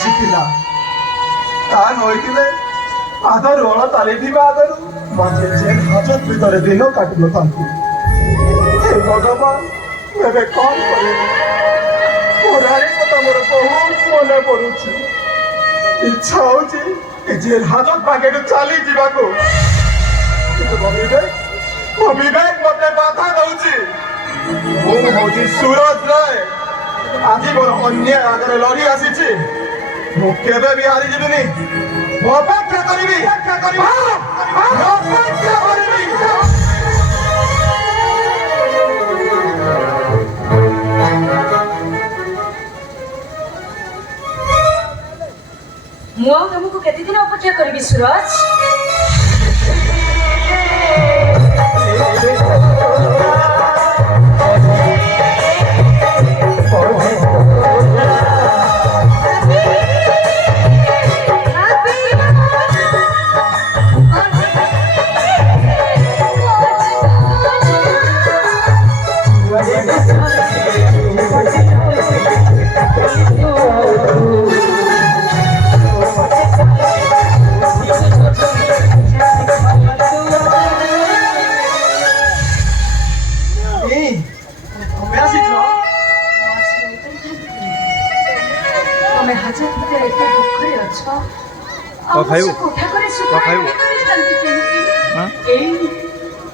ଆସିଥିଲା ତା ନଇଥିଲେ ଆଦରୁ ଅଳ ତାଲିଥିବା ଆଦରୁ ମତେ ଜେଲ୍ ହାଜତ ଭିତରେ ଦିନ କାଟୁନଥାନ୍ତି। ହେ ଭଗବାନ ଏବେ କଣ କରିବି? ପୁରାଣୀ କଥା ମୋର ବହୁତ ମନେ ପଡୁଛି। ଇଚ୍ଛା ହଉଛି ଏ ଜେଲ୍ ହାଜତ ଭାଗେଠୁ ଚାଲି ଯିବାକୁ, କିନ୍ତୁ ମୋ ବିବେକ ମତେ ବାଧା ଦଉଛି। ମୁଁ ହଉଛି ସୁରଜ ରାୟ, ଆଜି ମୋର ଅନ୍ୟାୟ ଆଗରେ ଲଢ଼ି ଆସିଛି। ମୁଁ କେବେ ବି ହାରିଯିବିନି। ମୁଁ ଅପେକ୍ଷା କରିବି, ଅପେକ୍ଷା କରିବି। ମୁଁ ଆଉ ତମକୁ କେତେ ଦିନ ଅପେକ୍ଷା କରିବି ସୁରଜ?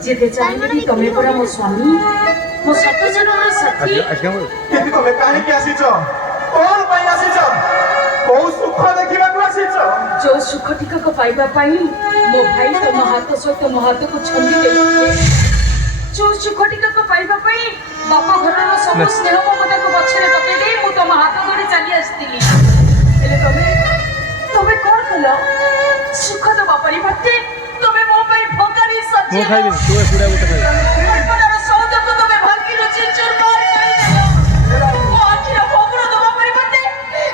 যেতে চাইলে ବି ତମେ ପରା ମୋ ସ୍ୱାମୀ, ମୋ ସତ ଜୀବନର ସାଥୀ। କିନ୍ତୁ ତମେ କାହିଁକି ଆସିଛ? କଣ ପାଇଁ ଆସିଛ? କୋଉ ସୁଖ ଦେଖିବାକୁ ଆସିଛ? ଯୋଉ ସୁଖ ଟିକକ ପାଇବା ପାଇଁ ମୋ ଭାଇ ତମ ହାତ ସହିତ ମୋ ହାତକୁ ଛନ୍ଦି ଦେଇଥିଲେ, ଯୋଉ ସୁଖ ଟିକକ ପାଇବା ପାଇଁ ବାପା ଘରର ସବୁ ସ୍ନେହ ମମତାକୁ ପଛରେ ପକେଇ ଦେଇ ମୁଁ ତମ ହାତ ଧରି ଚାଲି ଆସିଥିଲି। ହେଲେ ତମେ କଣ କଲ? ସୁଖ ଦେବା ପରିବର୍ତ୍ତେ ତମେ ମୋ ପାଇଁ ଭୋଗାରୀ ସଜ୍ଜା ସୌଦକୁ ତମେ ଭାଙ୍ଗିଲ, ଚିଞ୍ଚୁରମାର କରିଦେଲ। ମୋ ଆଖିର ପବନ ଦେବା ପରିବର୍ତ୍ତେ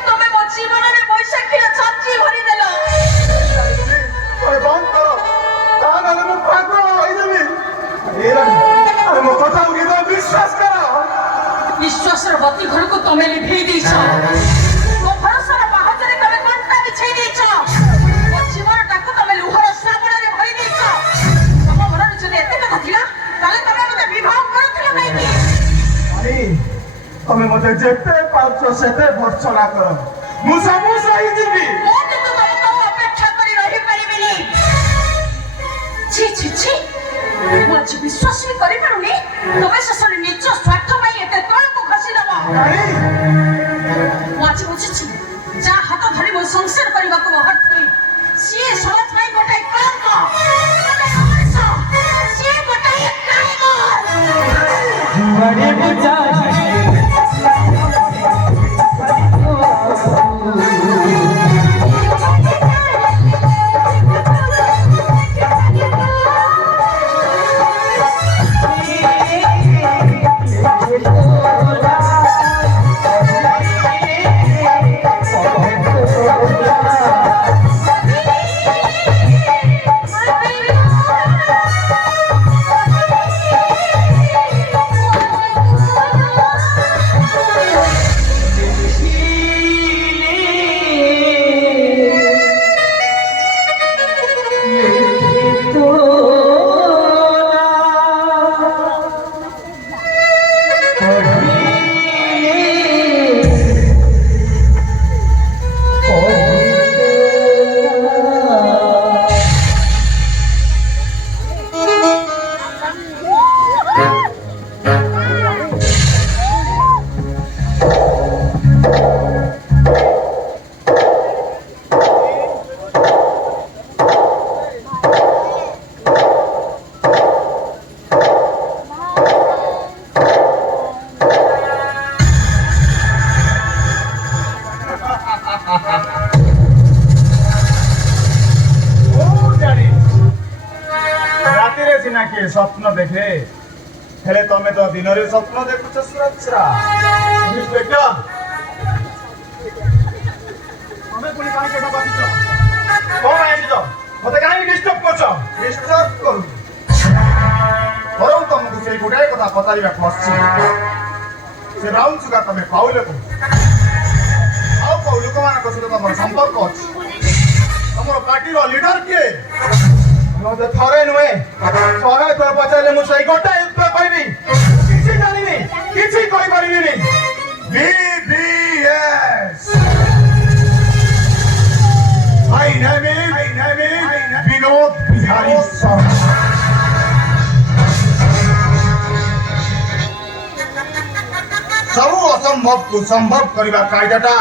ତମେ ମୋ ଜୀବନରେ ବୈଶାଖୀର ଛାଞ୍ଚି ଭରିଦେଲ। ବନ୍ଦ କର, ତା ନହେଲେ ମୁଁ ପାଗଳ ହୋଇଯିବି। ମୋ କଥାକୁ କିନ୍ତୁ ବିଶ୍ୱାସ କର। ବିଶ୍ୱାସର ବତି ଘରକୁ ତମେ ଲିଭେଇ ଦେଇଛ। ମୋ ଭରସାର ପାହାଚରେ ତମେ କଣ୍ଟା ବିଛେଇ ଦେଇଛ। ମୋ ଜୀବନଟାକୁ ତମେ ଲୁହର ଶ୍ରାବଣରେ ଭରି ଦେଇଛ। ତମ ମନରେ ଯଦି ଏତେ କଥା ଥିଲା ତାହେଲେ ତମେ ମତେ ବିବାହ କରୁଥିଲ କାହିଁକି? ତମେ ମତେ ଯେତେ ପାରୁଛ ସେତେ ଭର୍ତ୍ସନା କର, ମୁଁ ସବୁ ସହିଯିବି। ମୁଁ କିନ୍ତୁ ତମକୁ ଅପେକ୍ଷା କରି ରହିପାରିବିନି। ଛି ଛି ଛି, ମୁଁ ଆଜି ବିଶ୍ୱାସ ବି କରିପାରୁନି ତମେ ଶେଷରେ ନିଜ ସ୍ୱାର୍ଥ ପାଇଁ ଏତେ ତଳକୁ ଖସିଦବ। ମୁଁ ଆଜି ବୁଝିଛି, ଯାହା ହାତ ଧରି ମୁଁ ସଂସାର କରିବାକୁ ବାହାରିଥିଲି ସିଏ ସମାଜ ପାଇଁ ଗୋଟାଏ କଳଙ୍କ, ସିଏ ଗୋଟାଏ স্বপ্ন দেখে হেলে তুমি তো দিনের স্বপ্ন দেখুছ সুরক্ষা। ইন্সপেক্টর তুমি পুনি কাই কেন বাঁচিছ? কোন আইছিছ? মতে কাই ডিস্টার্ব করছ? ডিস্টার্ব করু বরং তোমাকে সেই গোটাই কথা পচারিবা আসছি। সে ব্রাউন সুগার তুমি পাউলে কো আও পাউলে ଲୋକମାନଙ୍କ ସହିତ ତମର ସମ୍ପର୍କ ଅଛି ତମର ପାର୍ଟିର ଲିଡର କିଏ ମତେ ଥରେ ନୁହେଁ 100 ଥର ପଚାରିଲେ ମୁଁ ସେଇ ଗୋଟାଏ ଉତ୍ତର କହିବି କିଛି ଜାଣିନି କିଛି କହିପାରିବିନି BBS My name is Vinod Bihari Sharma ସବୁ ଅସମ୍ଭବକୁ ସମ୍ଭବ କରିବା କାଇଦାଟା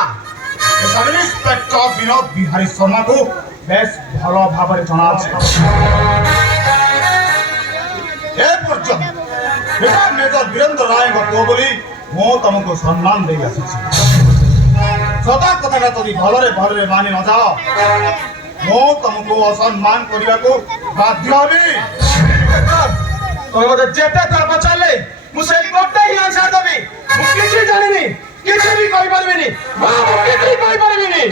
ସବ୍ ଇନ୍ସପେକ୍ଟର ବିନୋଦ ବିହାରୀ ଶର୍ମାକୁ ବେଶ ଭଲ ଭାବରେ ଜଣାଅଛି ଏ ପର୍ଯ୍ୟନ୍ତ ରିଟାୟାର୍ଡ ମେଜର ବୀରେନ୍ଦ୍ର ରାୟଙ୍କ ପୁଅ ବୋଲି ମୁଁ ତମକୁ ସମ୍ମାନ ଦେଇ ଆସିଛି ସଦା କଥାଟା ଯଦି ଭଲରେ ଭଲରେ ମାନି ନ ଯାଅ ମୁଁ ତମକୁ ଅସମ୍ମାନ କରିବାକୁ ବାଧ୍ୟ ହେବି ତମେ ମତେ ଯେତେ ଥର ପଚାରିଲେ ମୁଁ ସେଇ ଗୋଟାଏ ହିଁ ଆନ୍ସର ଦେବି ମୁଁ କିଛି ଜାଣିନି କିଛି ବି କହିପାରିବିନି କିଛି କହିପାରିବିନି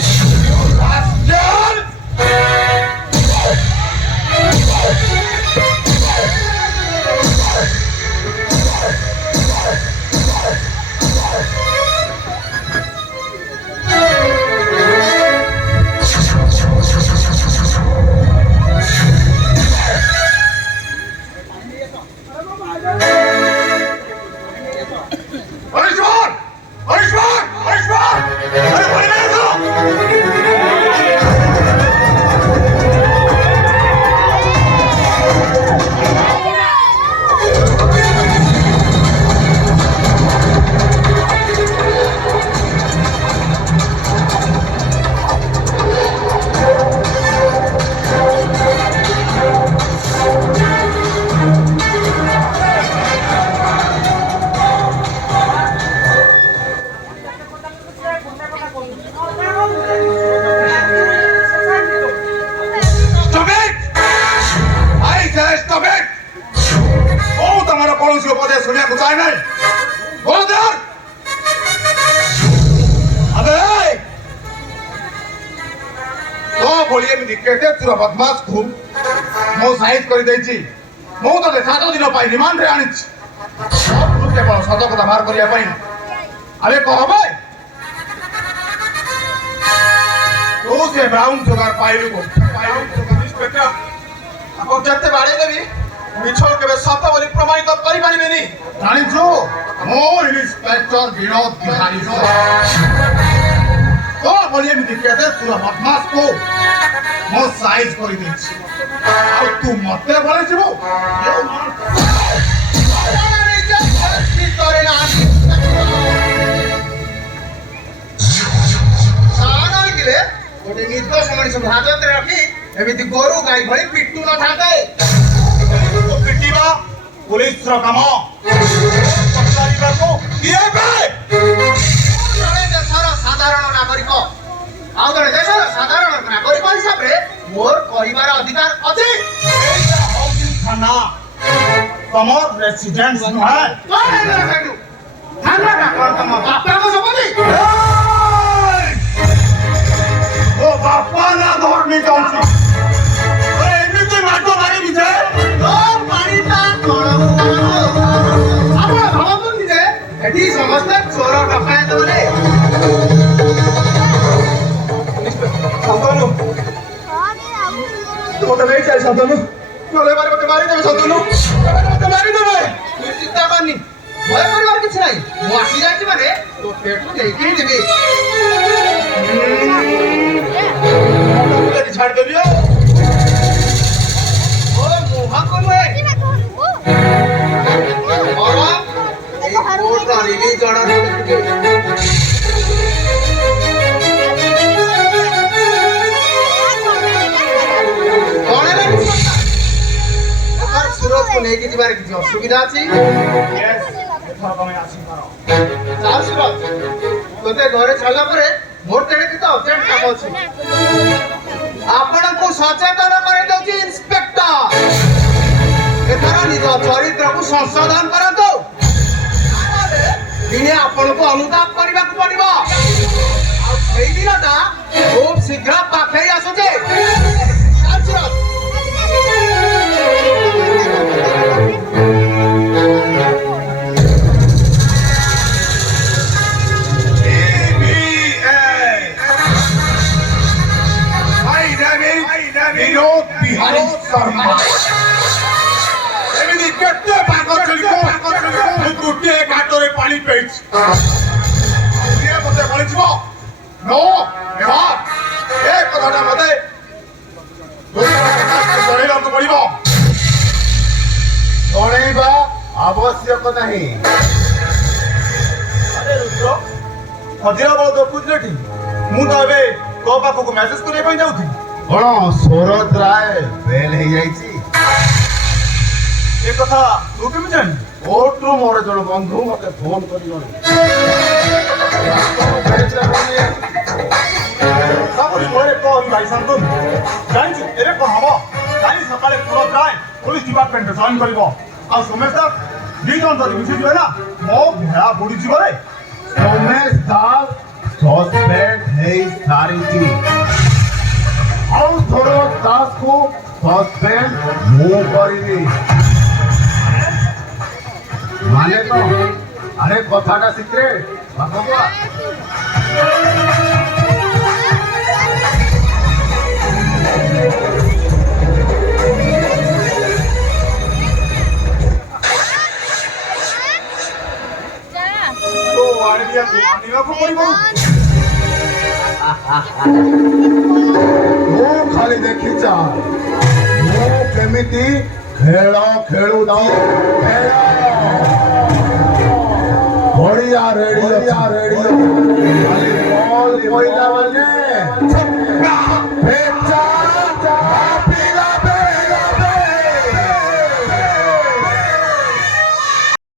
बदमाश को मो साइज कर देछि मो तो 7 दिन पाई रिमांड रे आनिछि केवल सत कथा मार करिया पाई अरे कहबे तो से ब्राउन सुगर पाइलु को इंस्पेक्टर आपो जत्ते बाड़े देबी मिछो केबे सत बोली प्रमाणित करि परिबेनी जानिछु मो इंस्पेक्टर विनोद बिहारी तो बोलिए मी दिखते पूरा बदमाश को मो साइज कर देछि आ तू मते बोले छिबो करे ना सारा गिले गोटे निर्दोष मनुष्य हाजत रे रखी एमिति गोरु गाई भଳି पिटू न थाते तो पिटीबा पुलिस रो काम पकड़िबा को किए बे जणे देशर साधारण नागरिक आउ जणे देशर साधारण नागरिक हिसाब रे मोर कहिबार अधिकार अछि एटा हाउसिंग थाना तमर रेसिडेंस न है कोन है सेटू थाना का कोन तम बापा को सबनी ओ बापा ना धरनी चाहछि ए एमिति माटो मारी बिजे ओ पानीटा कोन आपण भाबतु निजे एठी समस्त चोर डकायत बोले शांतनु तो नहीं चाहिए शांतनु नले मारे मते मारी देबे शांतनु मते मारी देबे तू चिंता करनी भय करबार किछ नाही मो आसी जायछि माने तो पेटू देई के देबे तो छाड़ देबियो ओ मोहा को रे बाबा ए कोट रिलीज जड़ा सूरज को लेके जीवार किसी असुविधा अछि यस एथर कमे आसी मारो चाल सूरज तोते घरे छला परे मोर तेरे की तो अर्जेंट काम अछि आपण को सचेतन करे दउची इंस्पेक्टर एथर निज चरित्र को संशोधन करतो दिने आपण को अनुताप करबा को पड़िबो आ सेई दिनटा खूब शीघ्र पाखै आसुचे चाल सूरज ଶର୍ମା ଏମିତି କେତେ ପାଗ ଛେଳିକୁ ମୁଁ ଗୋଟିଏ ଘାଟରେ ପାଣି ପିଇଛି କିଏ ମତେ କହିଯିବ ନୋ ନେଭାର ଏ କଥାଟା ମତେ ଜଣେଇବାକୁ ପଡ଼ିବ ଜଣେଇବା ଆବଶ୍ୟକ ନାହିଁ। ଆରେ ରୁଦ୍ର ହଜିରା ବଳ ଦେଖୁଥିଲେ ଏଠି ମୁଁ ତ ଏବେ ତୋ ପାଖକୁ ମେସେଜ କରିବା ପାଇଁ ଯାଉଥିଲି କଣ ସୌରଜ ରାୟ ଫେଲ ହେଇଯାଇଛି? ଏ କଥା ତୁ କେମିତି ଜାଣିଲୁ? କୋର୍ଟରୁ ମୋର ଜଣେ ବନ୍ଧୁ ମତେ ଫୋନ କରିଗଲେ। ତାପରେ ମୋର କଣ ଭାଇ ଶାନ୍ତନୁ ଜାଣିଛୁ ଏବେ କଣ ହବ କାଲି ସକାଳେ ସୁରଜ ରାୟ ପୋଲିସ ଡିପାର୍ଟମେଣ୍ଟରେ ଜଏନ୍ କରିବ ଆଉ ସୋମେଶ ଦାସ ଦି ଜଣ ଯଦି ମିଶିଯିବେ ନା ମୋ ଭେଳା ବୁଡ଼ିଯିବ ରେ ସୋମେଶ ଦାସ ସସ୍ପେଣ୍ଡ ହେଇସାରିଛି ଆଉ ସୌରଜ ଦାସକୁ ସସ୍ପେଣ୍ଡ ମୁଁ କରିବି। ମାନେ ତ ଆରେ କଥାଟା ସିକ୍ରେଟ ଭାଗବା। তো ଆଣିବାକୁ ପଡ଼ିବ ମୁଁ ଖାଲି ଦେଖି ଚାଲ ମୁଁ କେମିତି ଖେଳ ଖେଳୁଛି। ବଢିଆ ରେଡିଓ ଖାଲି ବଲ୍ ପଇଲା ମାନେ